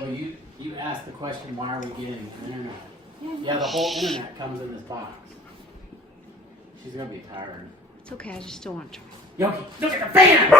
Well, you asked the question, why are we getting internet? Yeah, the whole internet comes in this box. She's gonna be tired. It's okay, I just still want to try. Yogi, look at the fan!